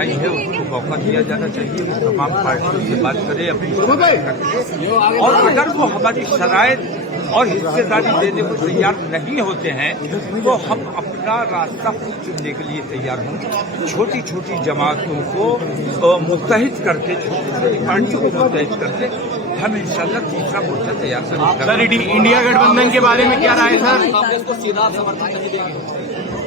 आई है उसको मौका दिया जाना चाहिए। वो तमाम पार्टियों से बात करे, अपनी और अगर वो हमारी शराइत और हिस्सेदारी देने को तैयार नहीं होते हैं तो हम अपना रास्ता खुद चुनने के लिए तैयार हों। छोटी छोटी जमातों को मुत्तहिद करके, छोटी छोटी पार्टियों को मुत्तहिद करके हम इंशाल्लाह तीसरा मोर्चा तैयार करेंगे। सर, इंडिया गठबंधन के बारे में क्या राय है सर? कांग्रेस को सीधा समर्थन नहीं देंगे?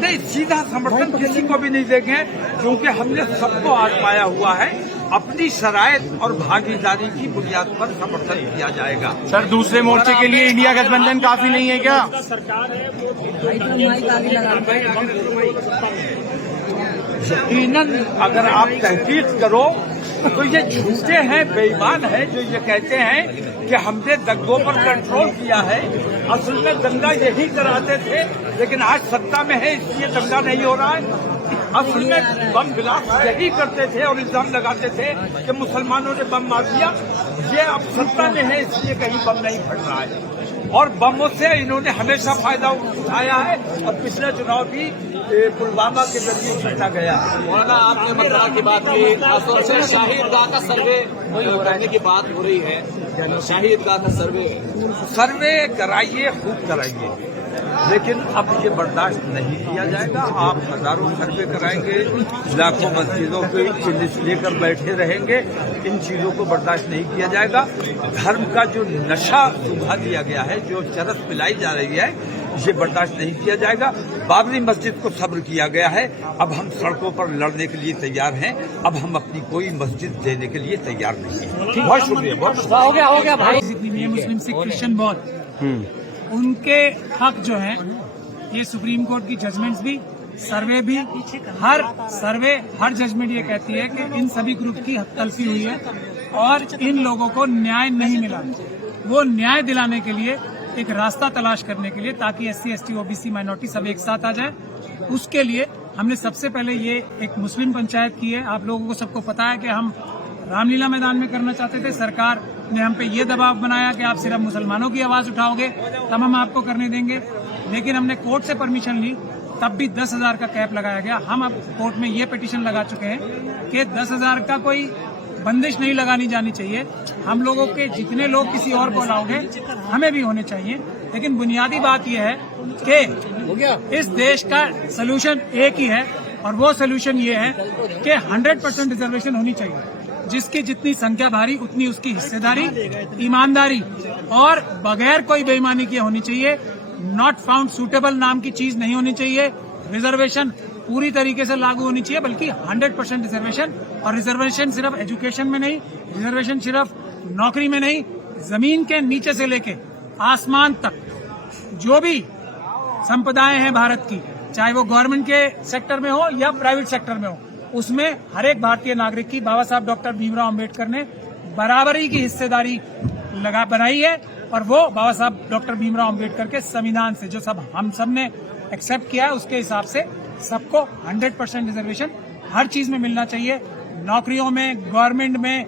नहीं, सीधा समर्थन किसी को भी नहीं देंगे, क्योंकि हमने सबको आजमाया हुआ है। अपनी शराइत और भागीदारी की बुनियाद पर समर्थन किया जाएगा। सर, दूसरे मोर्चे के लिए इंडिया गठबंधन काफी नहीं है क्या? यकीनन अगर आप तहकीक करो तो ये झूठे हैं, बेईमान हैं जो ये कहते हैं कि हमने दंगों पर कंट्रोल किया है। असल में दंगा यही कराते थे, लेकिन आज सत्ता में है इसलिए दंगा नहीं हो रहा है। असल में बम ब्लास्ट यही करते थे और इल्जाम लगाते थे कि मुसलमानों ने बम मार दिया। ये अब सत्ता में है इसलिए कहीं बम नहीं फट रहा है, और बमों से इन्होंने हमेशा फायदा उठाया है। और पिछले चुनाव भी पुलवामा के जरिए जीता गया। मौलाना, आपने बदलाव की बात की, खासतौर से शाही ईदगाह का सर्वे करने की बात हो रही है। शाही ईदगाह का सर्वे कराइए, खूब कराइए, लेकिन अब ये बर्दाश्त नहीं किया जाएगा। आप हजारों सर्वे कराएंगे, लाखों मस्जिदों की लिस्ट लेकर बैठे रहेंगे, इन चीजों को बर्दाश्त नहीं किया जाएगा। धर्म का जो नशा सुबह दिया गया है, जो चरस पिलाई जा रही है, ये बर्दाश्त नहीं किया जाएगा। बाबरी मस्जिद को सब्र किया गया है, अब हम सड़कों पर लड़ने के लिए तैयार हैं। अब हम अपनी कोई मस्जिद देने के लिए तैयार नहीं हैं। बहुत शुक्रिया, बहुत शुक्रिया। हो गया भाई। मुस्लिम सिख क्रिश्चियन बहुत उनके हक जो हैं, ये सुप्रीम कोर्ट की जजमेंट्स भी, सर्वे भी, हर जजमेंट ये कहती है कि इन सभी ग्रुप की हक तलफी हुई है और इन लोगों को न्याय नहीं मिला। वो न्याय दिलाने के लिए एक रास्ता तलाश करने के लिए, ताकि SC, ST, OBC माइनॉरिटी सब एक साथ आ जाए, उसके लिए हमने सबसे पहले ये एक मुस्लिम पंचायत की है। आप लोगों को सबको पता है कि हम रामलीला मैदान में करना चाहते थे। सरकार ने हम पे ये दबाव बनाया कि आप सिर्फ मुसलमानों की आवाज उठाओगे तब हम आपको करने देंगे, लेकिन हमने कोर्ट से परमिशन ली, तब भी 10,000 का कैप लगाया गया। हम अब कोर्ट में ये पिटीशन लगा चुके हैं कि 10,000 का कोई बंदिश नहीं लगानी जानी चाहिए। हम लोगों के जितने लोग किसी और को लाओगे हमें भी होने चाहिए, लेकिन बुनियादी बात यह है कि इस देश का सोल्यूशन एक ही है, और वो सोल्यूशन ये है कि 100% रिजर्वेशन होनी चाहिए। जिसकी जितनी संख्या भारी उतनी उसकी हिस्सेदारी, ईमानदारी और बगैर कोई बेईमानी के होनी चाहिए। नॉट फाउंड सूटेबल नाम की चीज नहीं होनी चाहिए। रिजर्वेशन पूरी तरीके से लागू होनी चाहिए, बल्कि 100% रिजर्वेशन। और रिजर्वेशन सिर्फ एजुकेशन में नहीं, रिजर्वेशन सिर्फ नौकरी में नहीं, जमीन के नीचे से लेके आसमान तक जो भी संपदाएं हैं भारत की, चाहे वो गवर्नमेंट के सेक्टर में हो या प्राइवेट सेक्टर में हो, उसमें हर एक भारतीय नागरिक की बाबा साहब डॉक्टर भीमराव अंबेडकर ने बराबरी की हिस्सेदारी बनाई है। और वो बाबा साहब डॉक्टर भीमराव अंबेडकर के संविधान से जो हम सब ने एक्सेप्ट किया है, उसके हिसाब से सबको 100% रिजर्वेशन हर चीज में मिलना चाहिए। नौकरियों में, गवर्नमेंट में,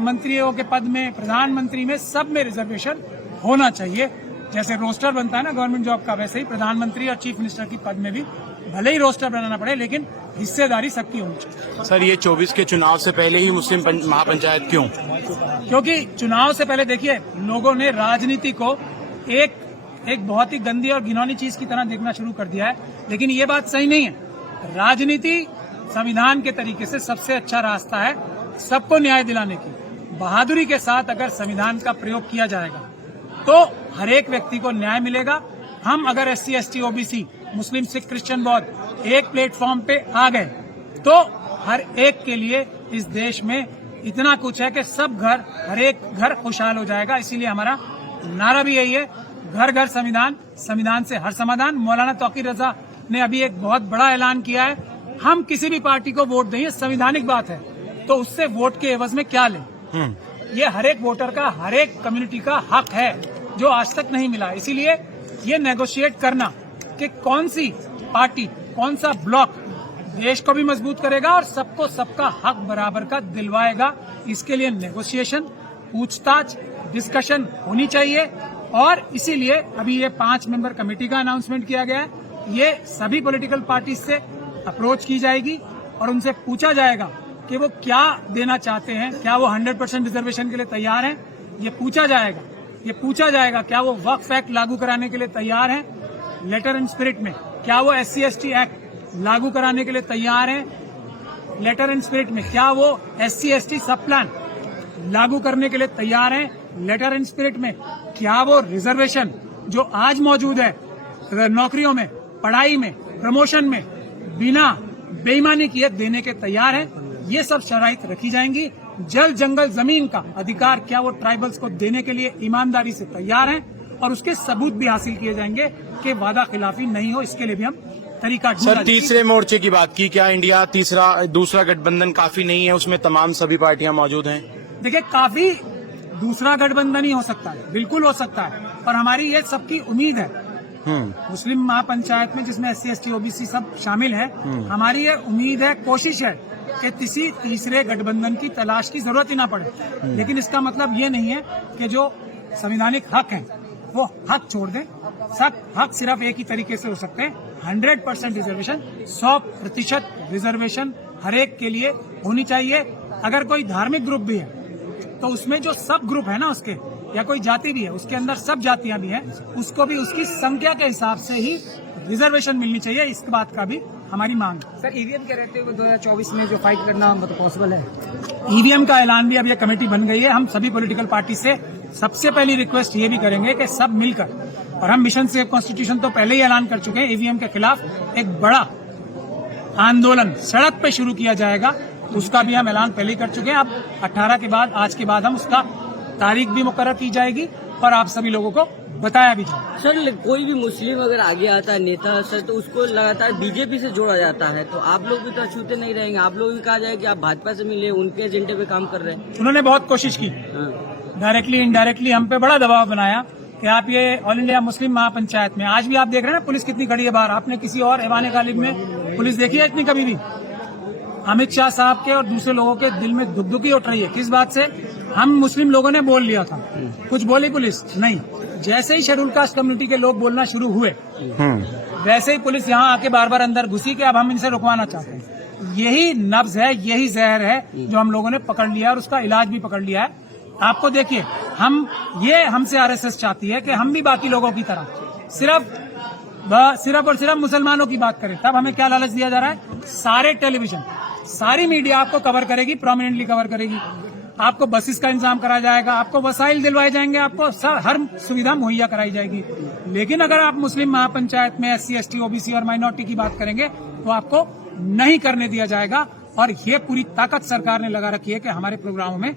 मंत्रियों के पद में, प्रधानमंत्री में, सब में रिजर्वेशन होना चाहिए। जैसे रोस्टर बनता है ना गवर्नमेंट जॉब का, वैसे ही प्रधानमंत्री और चीफ मिनिस्टर की पद में भी भले ही रोस्टर बनाना पड़े, लेकिन हिस्सेदारी सबकी होनी चाहिए। सर, ये 24 के चुनाव से पहले ही मुस्लिम महापंचायत क्यों? क्योंकि चुनाव से पहले देखिए, लोगों ने राजनीति को एक बहुत ही गंदी और घिनौनी चीज की तरह देखना शुरू कर दिया है, लेकिन ये बात सही नहीं है। राजनीति संविधान के तरीके से सबसे अच्छा रास्ता है सबको न्याय दिलाने की। बहादुरी के साथ अगर संविधान का प्रयोग किया जाएगा तो हर एक व्यक्ति को न्याय मिलेगा। हम अगर SC, ST, OBC, मुस्लिम सिख क्रिश्चियन बौद्ध एक प्लेटफॉर्म पे आ गए तो हर एक के लिए इस देश में इतना कुछ है कि हर एक घर खुशहाल हो जाएगा। इसीलिए हमारा नारा भी यही है, घर घर संविधान, संविधान से हर समाधान। मौलाना तौकीर रजा ने अभी एक बहुत बड़ा ऐलान किया है, हम किसी भी पार्टी को वोट दें, संवैधानिक बात है, तो उससे वोट के एवज में क्या लें। ये हर एक वोटर का, हर एक कम्युनिटी का हक है जो आज तक नहीं मिला। इसीलिए ये नेगोशिएट करना कि कौन सी पार्टी, कौन सा ब्लॉक देश को भी मजबूत करेगा और सबको सबका हक बराबर का दिलवाएगा, इसके लिए नेगोशिएशन, पूछताछ, डिस्कशन होनी चाहिए। और इसीलिए अभी ये 5 मेंबर कमेटी का अनाउंसमेंट किया गया है। ये सभी पॉलिटिकल पार्टी से अप्रोच की जाएगी और उनसे पूछा जाएगा कि वो क्या देना चाहते हैं, क्या वो 100% रिजर्वेशन के लिए तैयार हैं, ये पूछा जाएगा क्या वो वक्फ एक्ट लागू कराने के लिए तैयार हैं, लेटर एंड स्पिरिट में, क्या वो SC/ST एक्ट लागू कराने के लिए तैयार हैं, लेटर एंड स्पिरिट में, क्या वो SC/ST सब प्लान लागू करने के लिए तैयार हैं, लेटर एंड स्पिरिट में, क्या वो रिजर्वेशन जो आज मौजूद है नौकरियों में, पढ़ाई में, प्रमोशन में, बिना बेईमानी किए देने के तैयार हैं। ये सब शराइत रखी जाएंगी। जल जंगल जमीन का अधिकार क्या वो ट्राइबल्स को देने के लिए ईमानदारी से तैयार हैं, और उसके सबूत भी हासिल किए जाएंगे कि वादा खिलाफी नहीं हो, इसके लिए भी हम तरीका सर, तीसरे मोर्चे की बात की, क्या इंडिया दूसरा गठबंधन काफी नहीं है, उसमें तमाम सभी पार्टियां मौजूद हैं? देखिए, काफी दूसरा गठबंधन ही हो सकता है, बिल्कुल हो सकता है, पर हमारी ये सबकी उम्मीद है, मुस्लिम महापंचायत में जिसमें SC/ST OBC सब शामिल है, हमारी ये उम्मीद है, कोशिश है कि किसी तीसरे गठबंधन की तलाश की जरूरत ही ना पड़े। लेकिन इसका मतलब ये नहीं है कि जो संवैधानिक हक हैं वो हक छोड़ दें। सब हक सिर्फ एक ही तरीके से हो सकते हैं, 100% रिजर्वेशन, 100% रिजर्वेशन हर एक के लिए होनी चाहिए। अगर कोई धार्मिक ग्रुप भी है तो उसमें जो सब ग्रुप है ना उसके, या कोई जाति भी है उसके अंदर सब जातियां भी हैं, उसको भी उसकी संख्या के हिसाब से ही रिजर्वेशन मिलनी चाहिए। इस बात का भी हमारी मांग है। सर, ईवीएम के रहते हुए 2024 में जो फाइट करना मतलब पॉसिबल है? ईवीएम का ऐलान भी अब ये कमेटी बन गई है। हम सभी पॉलिटिकल पार्टी से सबसे पहली रिक्वेस्ट ये भी करेंगे कि सब मिलकर, और हम मिशन सेव कॉन्स्टिट्यूशन तो पहले ही ऐलान कर चुके हैं, ईवीएम के खिलाफ एक बड़ा आंदोलन सड़क पे शुरू किया जाएगा, उसका भी हम ऐलान पहले ही कर चुके हैं। अब 18 के बाद, आज के बाद हम उसका तारीख भी मुकर्रर की जाएगी और आप सभी लोगों को बताया भी जाए। सर, कोई भी मुस्लिम अगर आगे आता है नेता सर, तो उसको लगातार बीजेपी से जोड़ा जाता है, तो आप लोग भी तो छूते नहीं रहेंगे, आप लोग भी कहा जाए कि आप भाजपा से मिले, उनके एजेंडे पे काम कर रहे हैं। उन्होंने बहुत कोशिश की, डायरेक्टली इनडायरेक्टली हम पे बड़ा दबाव बनाया कि आप ये ऑल इंडिया मुस्लिम महापंचायत में, आज भी आप देख रहे हैं ना पुलिस कितनी खड़ी है बाहर। आपने किसी और ऐवान गालिब में पुलिस देखी है इतनी कभी भी? अमित शाह साहब के और दूसरे लोगों के दिल में दुखदुखी उठ रही है। किस बात से? हम मुस्लिम लोगों ने बोल लिया था, कुछ बोली पुलिस नहीं। जैसे ही शेड्यूल कास्ट कम्युनिटी के लोग बोलना शुरू हुए, वैसे ही पुलिस यहाँ आके बार बार अंदर घुसी कि अब हम इनसे रुकवाना चाहते हैं। यही नब्ज है, यही जहर है जो हम लोगों ने पकड़ लिया और उसका इलाज भी पकड़ लिया है। आपको देखिए, हमसे RSS चाहती है कि हम भी बाकी लोगों की तरह सिर्फ और सिर्फ मुसलमानों की बात करें। तब हमें क्या लालच दिया जा रहा है? सारे टेलीविजन, सारी मीडिया आपको कवर करेगी, प्रोमिनेंटली कवर करेगी, आपको बसेस का इंतजाम कराया जाएगा, आपको वसाइल दिलवाए जाएंगे, आपको हर सुविधा मुहैया कराई जाएगी। लेकिन अगर आप मुस्लिम महापंचायत में SC/ST OBC और माइनॉरिटी की बात करेंगे तो आपको नहीं करने दिया जाएगा। और ये पूरी ताकत सरकार ने लगा रखी है कि हमारे प्रोग्रामों में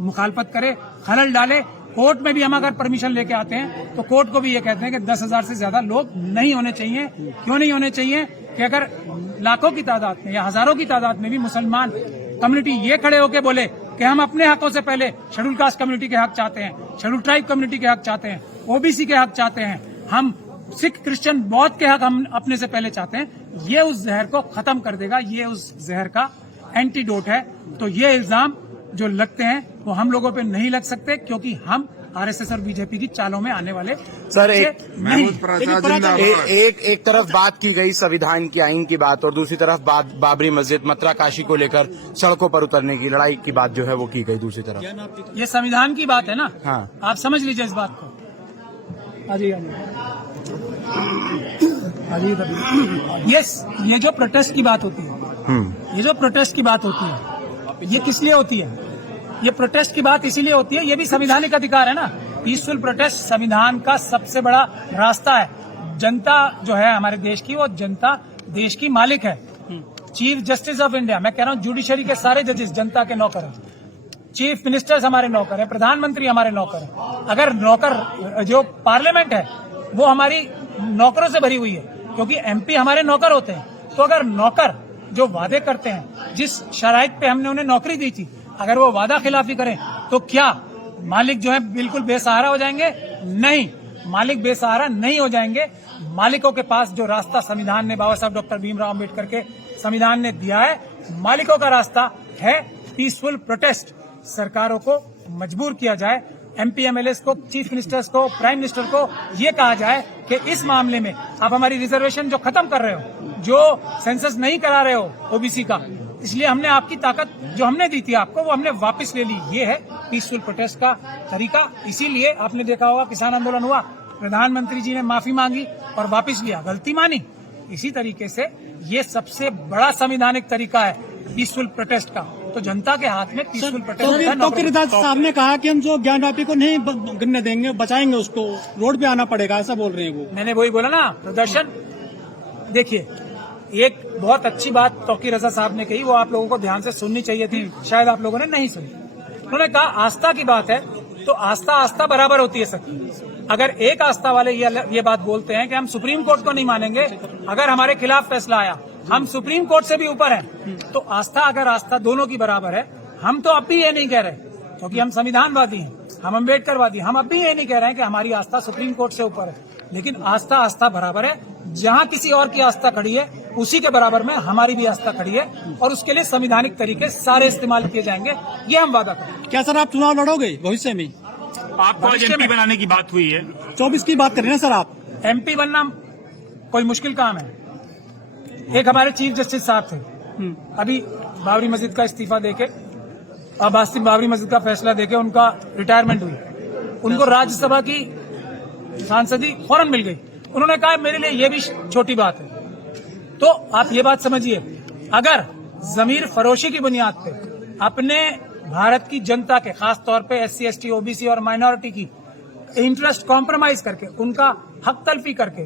मुखालफत करे, खलल डाले। कोर्ट में भी हम अगर परमिशन लेके आते हैं तो कोर्ट को भी ये कहते हैं कि 10,000 से ज्यादा लोग नहीं होने चाहिए। क्यों नहीं होने चाहिए? कि अगर लाखों की तादाद में या हजारों की तादाद में भी मुसलमान कम्युनिटी ये खड़े होके बोले कि हम अपने हकों से पहले शेड्यूल कास्ट कम्युनिटी के हक चाहते हैं, शेड्यूल ट्राइब कम्युनिटी के हक चाहते हैं, OBC के हक चाहते हैं, हम सिख, क्रिश्चियन, बौद्ध के हक हम अपने से पहले चाहते हैं, ये उस जहर को खत्म कर देगा। ये उस जहर का एंटीडोट है। तो ये इल्जाम जो लगते हैं वो हम लोगों पे नहीं लग सकते, क्योंकि हम RSS और बीजेपी की चालों में आने वाले सर नहीं। एक तरफ बात की गई संविधान की, आइन की बात, और दूसरी तरफ बाबरी मस्जिद, मथुरा काशी को लेकर सड़कों पर उतरने की लड़ाई की बात जो है वो की गई दूसरी तरफ। ये संविधान की बात है ना? हाँ, आप समझ लीजिए इस बात को। ये जो प्रोटेस्ट की बात होती है, ये जो प्रोटेस्ट की बात होती है, ये किस लिए होती है? ये प्रोटेस्ट की बात इसीलिए होती है, ये भी संवैधानिक अधिकार है ना। पीसफुल प्रोटेस्ट संविधान का सबसे बड़ा रास्ता है। जनता जो है हमारे देश की, वो जनता देश की मालिक है। चीफ जस्टिस ऑफ इंडिया, मैं कह रहा हूँ जुडिशरी के सारे जजेस जनता के नौकर हैं। चीफ मिनिस्टर्स हमारे नौकर है, प्रधानमंत्री हमारे नौकर है। अगर नौकर जो पार्लियामेंट है वो हमारी नौकरों से भरी हुई है, क्योंकि MP हमारे नौकर होते हैं। तो अगर नौकर जो वादे करते हैं, जिस शराइत पे हमने उन्हें नौकरी दी थी, अगर वो वादा खिलाफी करें तो क्या मालिक जो है बिल्कुल बेसहारा हो जाएंगे? नहीं, मालिक बेसहारा नहीं हो जाएंगे। मालिकों के पास जो रास्ता संविधान ने, बाबा साहब डॉक्टर भीमराव अम्बेडकर के संविधान ने दिया है, मालिकों का रास्ता है पीसफुल प्रोटेस्ट। सरकारों को मजबूर किया जाए, MP MLAs को, चीफ मिनिस्टर्स को, प्राइम मिनिस्टर को ये कहा जाए कि इस मामले में आप हमारी रिजर्वेशन जो खत्म कर रहे हो, जो सेंसस नहीं करा रहे हो OBC का, इसलिए हमने आपकी ताकत जो हमने दी थी आपको वो हमने वापस ले ली। ये है पीसफुल प्रोटेस्ट का तरीका। इसीलिए आपने देखा होगा किसान आंदोलन हुआ, प्रधानमंत्री जी ने माफी मांगी और वापस लिया, गलती मानी। इसी तरीके से ये सबसे बड़ा संवैधानिक तरीका है पीसफुल प्रोटेस्ट का। तो जनता के हाथ में पीसफुल प्रोटेस्ट। डॉक्टर रिदास साहब ने कहा कि हम जो ज्ञानवापी को नहीं गिरने देंगे, बचाएंगे, उसको रोड पे आना पड़ेगा, ऐसा बोल रहे हैं वो। मैंने वही बोला ना, प्रदर्शन। देखिए, एक बहुत अच्छी बात तौकीर रजा साहब ने कही, वो आप लोगों को ध्यान से सुननी चाहिए थी, शायद आप लोगों ने नहीं सुनी। उन्होंने कहा आस्था की बात है तो आस्था बराबर होती है सबकी। अगर एक आस्था वाले ये बात बोलते हैं कि हम सुप्रीम कोर्ट को नहीं मानेंगे, अगर हमारे खिलाफ फैसला आया, हम सुप्रीम कोर्ट से भी ऊपर हैं, तो आस्था दोनों की बराबर है। हम तो अब भी ये नहीं कह रहे, क्योंकि हम संविधानवादी हैं, हम अम्बेडकरवादी, हम अब भी ये नहीं कह रहे हैं कि हमारी आस्था सुप्रीम कोर्ट से ऊपर है, लेकिन आस्था बराबर है। जहाँ किसी और की आस्था खड़ी है उसी के बराबर में हमारी भी आस्था खड़ी है, और उसके लिए संवैधानिक तरीके सारे इस्तेमाल किए जाएंगे, ये हम वादा करें। क्या सर आप चुनाव लड़ोगे भविष्य में? आपको आज एमपी बनाने की बात हुई है, 24 की बात कर रहे हैं सर आप। एमपी बनना कोई मुश्किल काम है। एक हमारे चीफ जस्टिस साहब थे, अभी बाबरी मस्जिद का इस्तीफा देके, अब बाबरी मस्जिद का फैसला देके उनका रिटायरमेंट हुई, उनको राज्यसभा की सांसदी फौरन मिल गई। उन्होंने कहा मेरे लिए ये भी छोटी बात है। तो आप ये बात समझिए, अगर जमीर फरोशी की बुनियाद पे अपने भारत की जनता के, खास तौर पे SC ST OBC और माइनॉरिटी की इंटरेस्ट कॉम्प्रोमाइज करके, उनका हक तलफी करके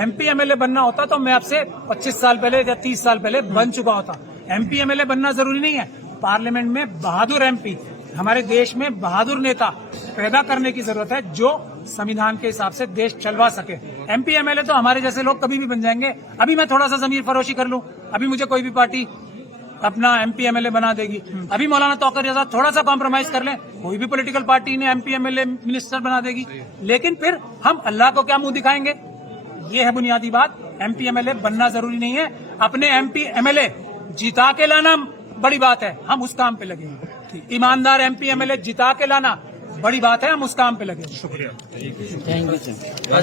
MP MLA बनना होता तो मैं आपसे 25 साल पहले या 30 साल पहले बन चुका होता। MP MLA बनना जरूरी नहीं है, पार्लियामेंट में बहादुर MP, हमारे देश में बहादुर नेता पैदा करने की जरूरत है जो संविधान के हिसाब से देश चलवा सके। MP MLA तो हमारे जैसे लोग कभी भी बन जाएंगे। अभी मैं थोड़ा सा जमीर फरोशी कर लूं, अभी मुझे कोई भी पार्टी अपना MP MLA बना देगी। अभी मौलाना तौकीर रजा थोड़ा सा कॉम्प्रोमाइज कर लें, कोई भी पॉलिटिकल पार्टी ने MP MLA मिनिस्टर बना देगी। लेकिन फिर हम अल्लाह को क्या मुंह दिखाएंगे? ये है बुनियादी बात। MP MLA बनना जरूरी नहीं है, अपने MP MLA जिता के लाना बड़ी बात है, हम उस काम पे लगे। ईमानदार MP MLA जिता के लाना बड़ी बात है, हम उस काम पे लगे। शुक्रिया। Thank you sir.